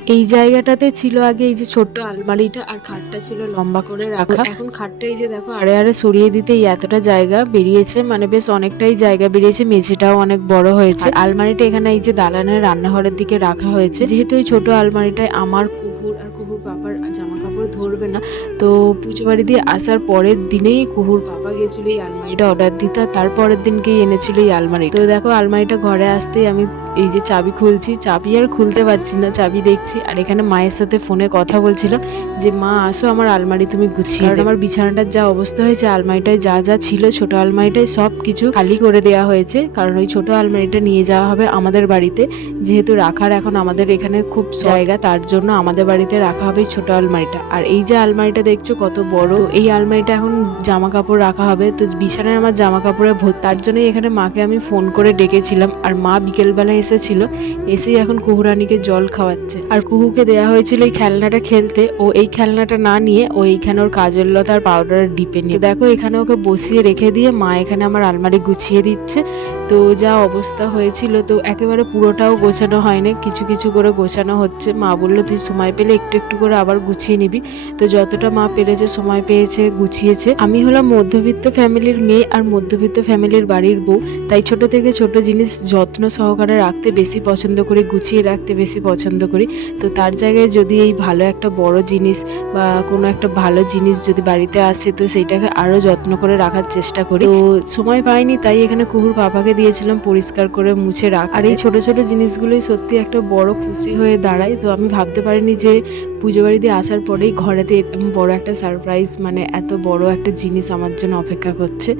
এই জায়গাটাতে ছিল আগে এই যে ছোট্ট আলমারিটা, আর খাটটা ছিল লম্বা করে রাখা। এখন খাটটা এই যে দেখো আড়ে আড়ে সরিয়ে দিতে এই এতটা জায়গা বেরিয়েছে, মানে বেশ অনেকটাই জায়গা বেরিয়েছে, মেঝেটাও অনেক বড় হয়েছে। আর আলমারিটা এখানে এই যে দালানের রান্নাঘরের দিকে রাখা হয়েছে। যেহেতু এই ছোট আলমারিটায় আমার কুকুর আর কুকুর পাপার জামা কাপড় ধরবে না, তো পুজো বাড়ি দিয়ে আসার পরের দিনেই কুকুর পাপা গেছিল এই আলমারিটা অর্ডার দিতে, তার পরের দিনকেই এনেছিল এই আলমারি। তো দেখো আলমারিটা ঘরে আসতেই আমি এই যে চাবি খুলছি, চাবি আর খুলতে পারছি না, চাবি দেখছি। আর এখানে মায়ের সাথে ফোনে কথা বলছিলাম যে মা আসো আমার আলমারি তুমি গুছিয়ে দাও। আমার বিছানাটার যা অবস্থা হয়েছে, আলমারিটায় যা যা ছিল ছোট আলমারিটায় সব কিছু খালি করে দেওয়া হয়েছে, কারণ ওই ছোট আলমারিটা নিয়ে যাওয়া হবে আমাদের বাড়িতে। যেহেতু রাখার এখন আমাদের এখানে খুব জায়গা, তার জন্য আমাদের বাড়িতে রাখা হবে এই ছোট আলমারিটা। আর এই যে আলমারিটা দেখছো কত বড়, তো এই আলমারিটা এখন জামা কাপড় রাখা হবে। তো বিছানায় আমার জামা কাপড়ে ভর্তি, তার জন্যই এখানে মাকে আমি ফোন করে ডেকেছিলাম। আর মা বিকেলবেলা এসেছিল, এসেই এখন কুহুরানিকে জল খাওয়াচ্ছে। আর কুহুকে দেওয়া হয়েছিল এই খেলনাটা খেলতে, ও এই খেলনাটা না নিয়ে ও এইখানে ওর কাজল লতার পাউডারের ডিপে নিয়ে। দেখো এখানে ওকে বসিয়ে রেখে দিয়ে মা এখানে আমার আলমারি গুছিয়ে দিচ্ছে। তো যা অবস্থা হয়েছিল, তো একেবারে পুরোটাও গোছানো হয়নি, কিছু কিছু করে গোছানো হচ্ছে। মা বললো তুই সময় পেলে একটু একটু করে আবার গুছিয়ে নিবি। তো যতটা মা পেরেছে সময় পেয়েছে গুছিয়েছে। আমি হলাম মধ্যবিত্ত ফ্যামিলির মেয়ে আর মধ্যবিত্ত ফ্যামিলির বাড়ির বউ, তাই ছোট থেকে ছোট জিনিস যত্ন সহকারে রাখতে বেশি পছন্দ করি, গুছিয়ে রাখতে বেশি পছন্দ করি। তো তার জায়গায় যদি এই ভালো একটা বড় জিনিস বা কোনো একটা ভালো জিনিস যদি বাড়িতে আসে, তো সেইটাকে আরও যত্ন করে রাখার চেষ্টা করি। তো সময় পাইনি, তাই এখানে কুকুর পাপাকে দিয়েছিলাম পরিষ্কার করে মুছে রাখ। আর এই ছোট ছোট জিনিসগুলোই সত্যি একটা বড় খুশি হয়ে দাঁড়ায়। তো আমি ভাবতে পারিনি যে পুজো বাড়ি দিয়ে আসার পরেই ঘরেতে এরকম বড় একটা সারপ্রাইজ, মানে এত বড় একটা জিনিস আমার জন্য অপেক্ষা করছে।